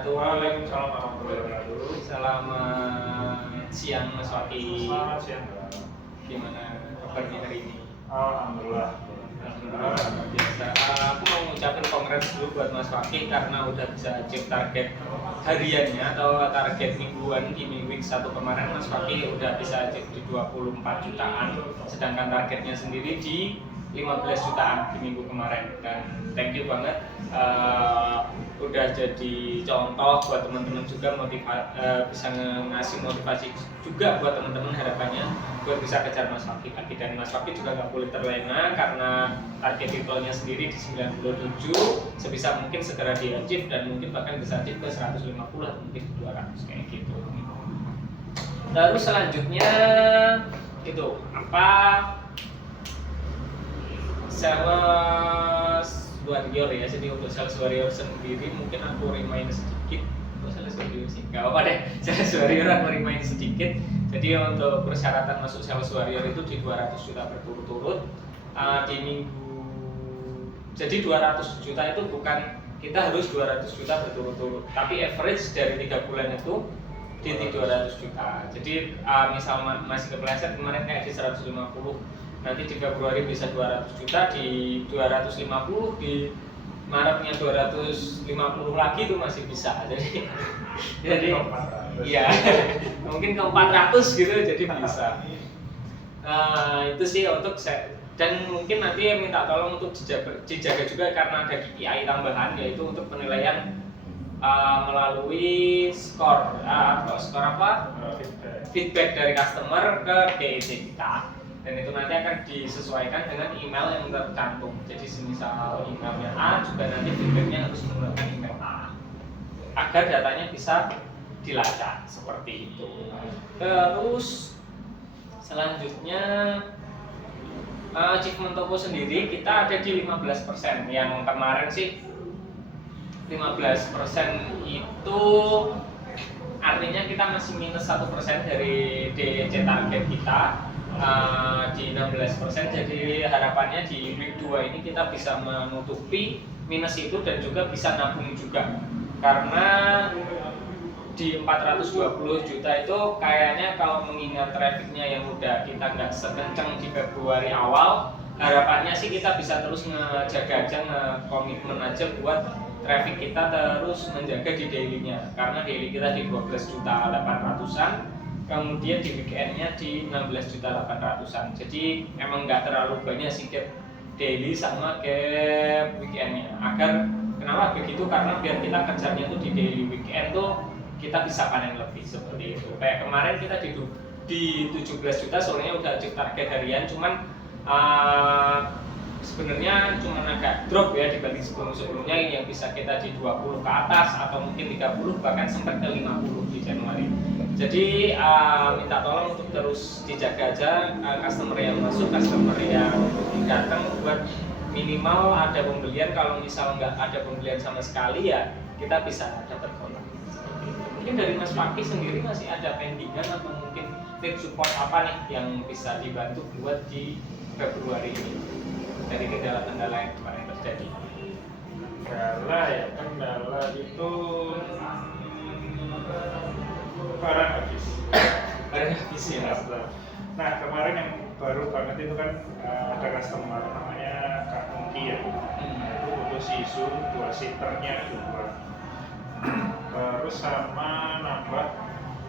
wabarakatuh. Waalaikumsalam warahmatullahi wabarakatuh. Selamat siang Mas Waki. Selamat siang. Gimana kabarnya hari ini? Alhamdulillah. Alhamdulillah luar biasa. Aku mau ngucapin congrats dulu buat Mas Waki karena udah bisa achieve target hariannya atau target mingguan di week 1 kemarin. Mas Waki udah bisa achieve di 24 jutaan, sedangkan targetnya sendiri di 15 jutaan di minggu kemarin. Dan thank you banget udah jadi contoh buat teman-teman juga, bisa ngasih motivasi juga buat teman-teman, harapannya buat bisa kejar Mas Waki lagi. Dan Mas Waki juga nggak boleh terlena karena target titelnya sendiri di 97, sebisa mungkin segera di-achieve dan mungkin bahkan bisa achieve ke 150 atau mungkin 200 kayak gitu. Terus selanjutnya itu apa? Sales warrior ya. Jadi untuk sales warrior sendiri mungkin aku remind sedikit. Sales warrior sih nggak apa deh. Sales warrior aku remind sedikit. Jadi untuk persyaratan masuk sales warrior itu di 200 juta berturut-turut di minggu. Jadi 200 juta itu bukan kita harus 200 juta berturut-turut, tapi average dari 3 bulan itu di 200 juta. Jadi misal masih kepleset kemarin kayak di 150, nanti di Februari bisa 200 juta, di 250, di Maretnya 250 lagi itu masih bisa. Jadi iya mungkin ke 400 gitu, jadi bisa. Itu sih untuk saya. Dan mungkin nanti minta tolong untuk dijaga juga karena ada KPI tambahan, yaitu untuk penilaian melalui skor apa? Feedback dari customer ke DEC kita. Dan itu nanti akan disesuaikan dengan email yang tercantum. Jadi semisal emailnya A, juga nanti feedbacknya harus menggunakan email A agar datanya bisa dilacak seperti itu. Terus selanjutnya achievement toko sendiri kita ada di 15%. Yang kemarin sih 15% itu artinya kita masih minus 1% dari DEC target kita di 16%. Jadi harapannya di week 2 ini kita bisa menutupi minus itu dan juga bisa nabung juga, karena di 420 juta itu kayaknya kalau mengingat trafficnya yang udah kita nggak sekenceng di Februari awal, harapannya sih kita bisa terus ngejaga aja, nge-komitmen aja buat traffic kita terus menjaga di daily-nya, karena daily kita di 12 juta 800-an, kemudian di weekend-nya di 16 juta 800-an. Jadi emang nggak terlalu banyak sih gap daily sama gap weekend-nya. Kenapa begitu? Karena biar kita kejarnya tuh di daily weekend tuh kita bisa panen lebih seperti itu. Kayak kemarin kita di 17 juta soalnya udah achieve target harian, cuman sebenarnya cuma agak drop ya dibanding sebelumnya yang bisa kita di 20 ke atas atau mungkin 30, bahkan sempat ke 50 di Januari. Jadi minta tolong untuk terus dijaga aja customer yang masuk, customer yang datang, buat minimal ada pembelian. Kalau misal nggak ada pembelian sama sekali ya kita bisa dapat kontak. Mungkin dari Mas Waki sendiri masih ada pendingan atau mungkin tim support apa nih yang bisa dibantu buat di Februari ini dari kendala-kendala yang kemarin terjadi? Kendala itu barang habis ya. Nah kemarin yang baru banget itu kan ada customer namanya Kak Mungki ya, itu butuh sisu 2 seaternya 2, terus sama nambah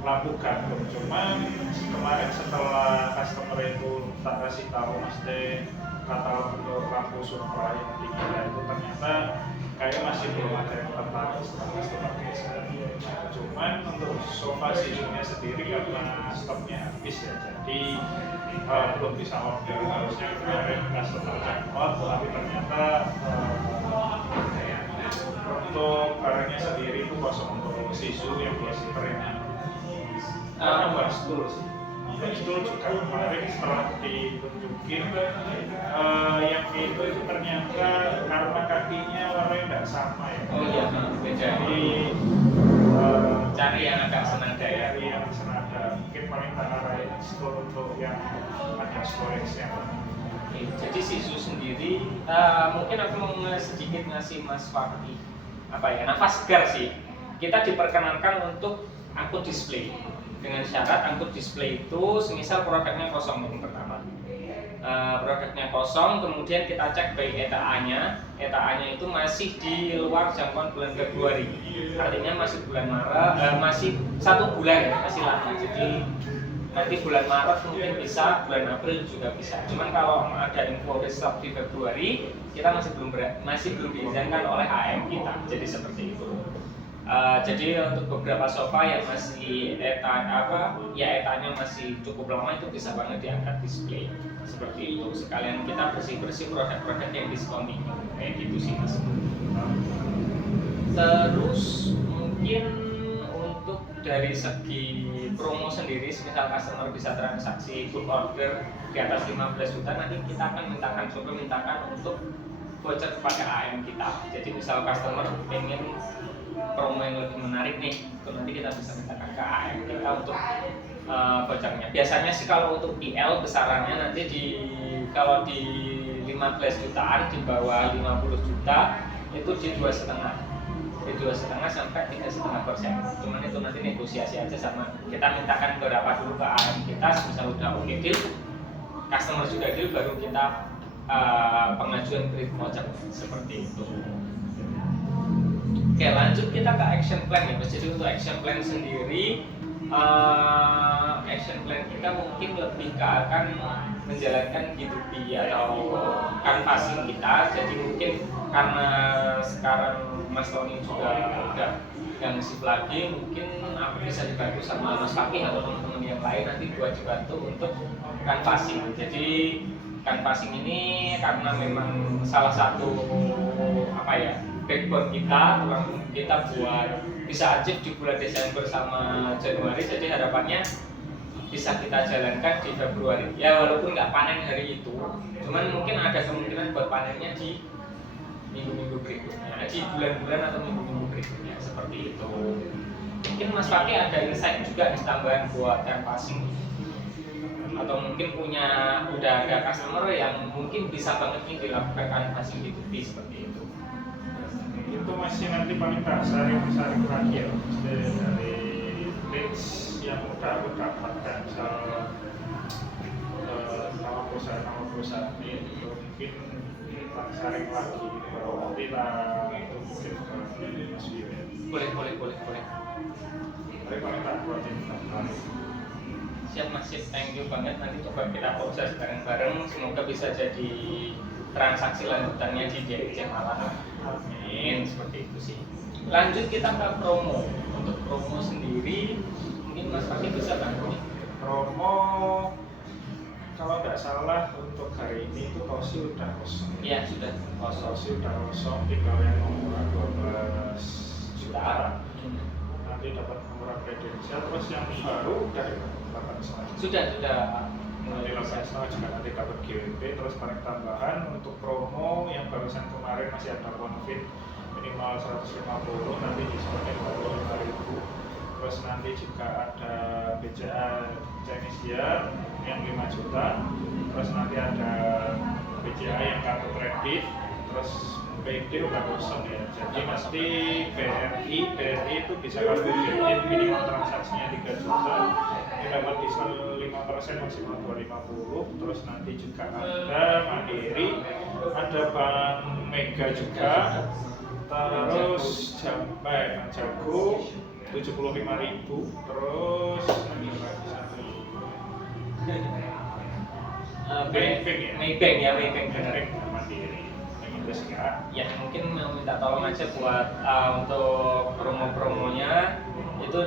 lampu gantung. Cuman kemarin setelah customer itu tak kasih tahu mesti katalog untuk lampu supra yang tinggi itu, ternyata kayaknya masih belum ada yang tertarik setelah customer biasa. Cuman untuk sofa sisunya sendiri karena stoknya habis ya, jadi belum bisa order. Harusnya kemarin customer jackpot, tapi ternyata untuk barangnya sendiri itu kosong untuk sisu yang 2 seater ini. Nambah stool sih. Stool juga kemarin setelah ditunjukin yang itu ternyata karena kakinya warnanya tidak sama ya. Oh iya, beda. Jadi cari yang agak senada ya. Cari yang senada. Mungkin paling tak arahin stool untuk yang ada storage-nya. Jadi sisu sendiri mungkin aku mau sedikit ngasih Mas Waki apa ya, nafas segar sih. kita diperkenankan untuk angkut display dengan syarat angkut display itu semisal produknya kosong yang pertama. Produknya kosong, kemudian kita cek by ETA-nya. ETA-nya itu masih di luar jangkauan bulan Februari, artinya masih bulan Maret, masih 1 bulan, masih lama. Jadi nanti bulan Maret mungkin bisa, bulan April juga bisa. Cuman kalau ada info restock di Februari, kita masih belum diizinkan oleh AM kita. Jadi seperti itu. Jadi untuk beberapa sofa yang masih ETA-nya masih cukup lama, itu bisa banget diangkat display seperti itu. Sekalian kita bersih produk-produk yang discontinue kayak gitu sih mas. Terus mungkin untuk dari segi promo sendiri, misal customer bisa transaksi full order di atas 15 juta, nanti kita akan mintakan untuk voucher kepada AM kita. Jadi misal customer pengen promo yang lebih menarik nih, itu nanti kita bisa mintakan ke AM kita untuk vouchernya. Biasanya sih kalau untuk PL besarannya nanti kalau di 15 jutaan di bawah 50 juta itu di 2,5 sampai 3,5%. Cuman itu nanti negosiasi aja sama kita mintakan berapa dulu ke AM kita. Misal udah oke deal, customer sudah deal, baru kita pengajuan kredit voucher seperti itu. Oke, lanjut kita ke action plan ya. Jadi untuk action plan sendiri, action plan kita mungkin lebih ke akan menjalankan B2B atau canvassing kita. Jadi mungkin karena sekarang Mas Tony juga udah yang nge-ship lagi, mungkin aku bisa dibantu sama Mas Fakih atau teman-teman yang lain nanti buat dibantu untuk canvassing. Jadi canvassing ini karena memang salah satu backbone kita, tulang punggung kita buat bisa achieve di bulan Desember sama Januari. Jadi harapannya bisa kita jalankan di Februari. Ya walaupun nggak panen hari itu, cuman mungkin ada kemungkinan buat panennya di minggu-minggu berikutnya, di bulan-bulan atau minggu-minggu berikutnya seperti itu. Mungkin Mas Fakih ada insight juga nih tambahan buat canvassing, atau mungkin udah ada customer yang mungkin bisa banget nih dilakukan canvassing B2B seperti itu. Itu masih nanti paling tak saring terakhir dari leads yang udah aku dapatkan, misal nama perusahaan ini mungkin tak saring lagi baru nanti mungkin ke Mas Wiwin. Boleh. Tapi paling tak buatin Siap Mas, thank you banget. Nanti coba kita proses bareng-bareng, semoga bisa jadi transaksi lanjutannya di DRC Malang. Amin, seperti itu sih. Lanjut kita ke promo. Untuk promo sendiri, mungkin Mas Fakih bisa bantu nih. Promo kalau nggak salah untuk hari ini itu Tosi udah kosong. Iya, sudah kosong. Tosi udah kosong, tinggal yang nomor 12 juta. Nanti dapat nomor kredensial, terus yang baru udah dapat Sudah. Nanti 8,5 juga nanti dapat GWP. Terus tarif tambahan untuk promo yang barusan kemarin masih ada bonfit minimal 150, nanti diskonnya 25.000. Terus nanti juga ada BCA Chinese Year yang 5 juta. Terus nanti ada BCA yang kartu kredit. Terus PD udah kosong ya. Jadi pasti BRI itu bisa kartu kredit minimal transaksinya 3 juta. Ini dapat diskon 5% maksimal 250. Terus nanti juga ada Mandiri, ada Bank Mega juga. Terus Bank Jago 75.000. Terus Maybank Mandiri. Ya mungkin mau minta tolong aja buat untuk promo-promonya itu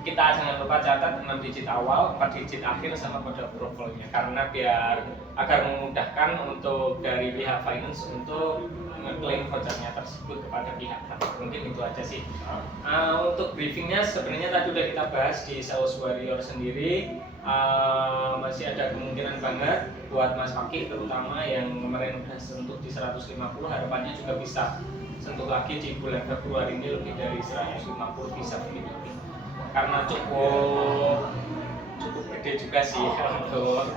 kita jangan lupa catat 6 digit awal, 4 digit akhir sama kode profilnya, karena agar memudahkan untuk dari pihak finance untuk ngeklaim vouchernya tersebut kepada pihak kami. Mungkin itu aja sih. Untuk briefingnya sebenarnya tadi udah kita bahas di Sales Warrior sendiri. Masih ada kemungkinan banget buat Mas Fakih terutama yang kemarin udah sentuh di 150, harapannya juga bisa sentuh lagi di bulan Februari ini lebih dari 150 bisa begitu, karena cukup gede juga sih untuk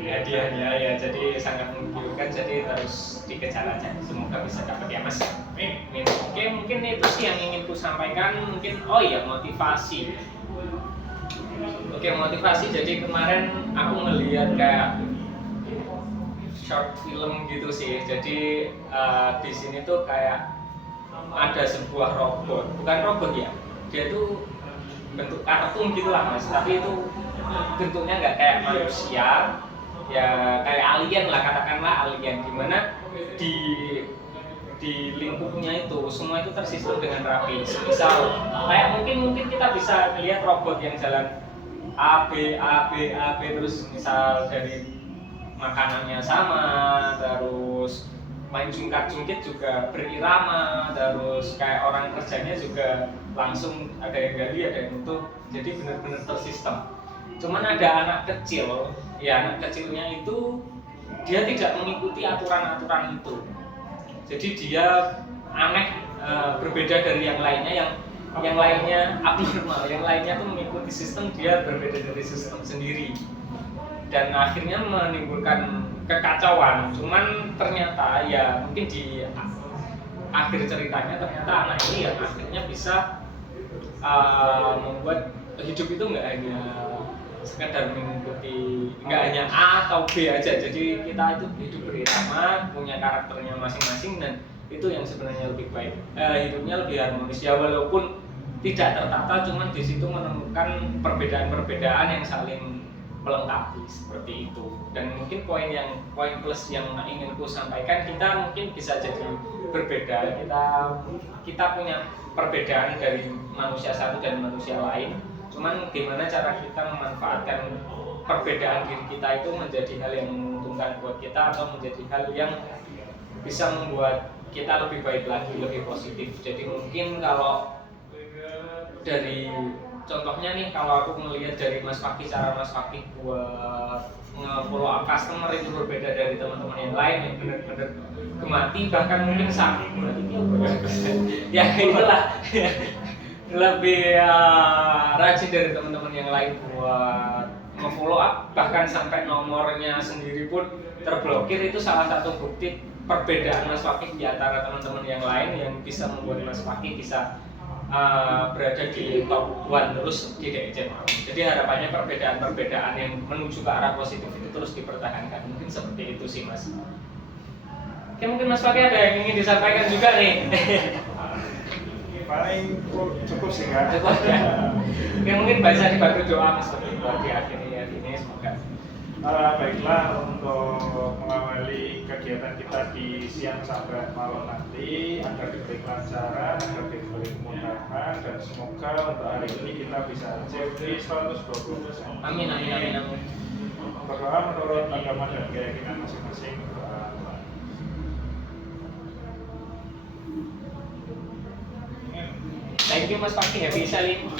hadiahnya ya, jadi sangat menggiurkan, jadi terus dikejar aja, semoga bisa dapat ya Mas. Amin. Oke, mungkin itu sih yang ingin ku sampaikan. Mungkin oh iya, motivasi. Oke, motivasi, jadi kemarin aku ngelihat kayak short film gitu sih, jadi di sini tuh kayak ada sebuah robot, bukan robot ya, dia tuh bentuk kartun gitulah Mas, tapi itu bentuknya nggak kayak manusia, ya kayak alien lah, katakanlah alien, dimana di lingkupnya itu semua itu tersistem dengan rapi. Misal kayak mungkin kita bisa melihat robot yang jalan A B A B A B, terus misal dari makanannya sama, terus main jungkat-jungkit juga berirama, terus kayak orang kerjanya juga langsung ada yang gali, ada yang nutup, jadi benar-benar tersistem. Cuman ada anak kecil, ya anak kecilnya itu dia tidak mengikuti aturan-aturan itu, jadi dia aneh, berbeda dari yang lainnya, yang lainnya abnormal, yang lainnya tuh mengikuti sistem, dia berbeda dari sistem sendiri, dan akhirnya menimbulkan kekacauan. Cuman ternyata ya mungkin di akhir ceritanya ternyata anak ini yang akhirnya bisa membuat hidup itu nggak hanya sekedar mengikuti, nggak hanya A atau B aja, jadi kita itu hidup berirama, punya karakternya masing-masing, dan itu yang sebenarnya lebih baik, hidupnya lebih harmonis ya, walaupun tidak tertata, cuman di situ menemukan perbedaan-perbedaan yang saling melengkapi seperti itu. Dan mungkin poin plus yang ingin ku sampaikan, kita mungkin bisa jadi berbeda, kita punya perbedaan dari manusia satu dan manusia lain, cuman gimana cara kita memanfaatkan perbedaan diri kita itu menjadi hal yang menguntungkan buat kita, atau menjadi hal yang bisa membuat kita lebih baik lagi, lebih positif. Jadi mungkin kalau dari contohnya nih, kalau aku melihat dari Mas Fakih, cara Mas Fakih buat nge-follow up customer itu berbeda dari teman-teman yang lain yang benar-benar gemati, bahkan mungkin sakit ya itulah lebih rajin dari teman-teman yang lain buat nge-follow up, bahkan sampai nomornya sendiri pun terblokir. Itu salah satu bukti perbedaan Mas Fakih di antara teman-teman yang lain yang bisa membuat Mas Fakih bisa berada di top 1 terus di DIC Malang. Jadi harapannya perbedaan-perbedaan yang menuju ke arah positif itu terus dipertahankan. Mungkin seperti itu sih Mas. Oke, mungkin Mas Fakih ada yang ingin disampaikan juga nih. Paling cukup sih kan. Cukup ya. Oke, mungkin bisa dibantu doa Mas Fakih buat diakhiri hari ini, semoga. Baiklah, untuk mengawali kegiatan kita di siang sampai malam nanti, agar diberi kelancaran, agar diberi kemudahan, dan semoga untuk hari ini kita bisa achieve di 120%. Amin, amin, amin, amin. Berdoa menurut agama dan keyakinan masing-masing. Thank you Mas Fakih, happy selling.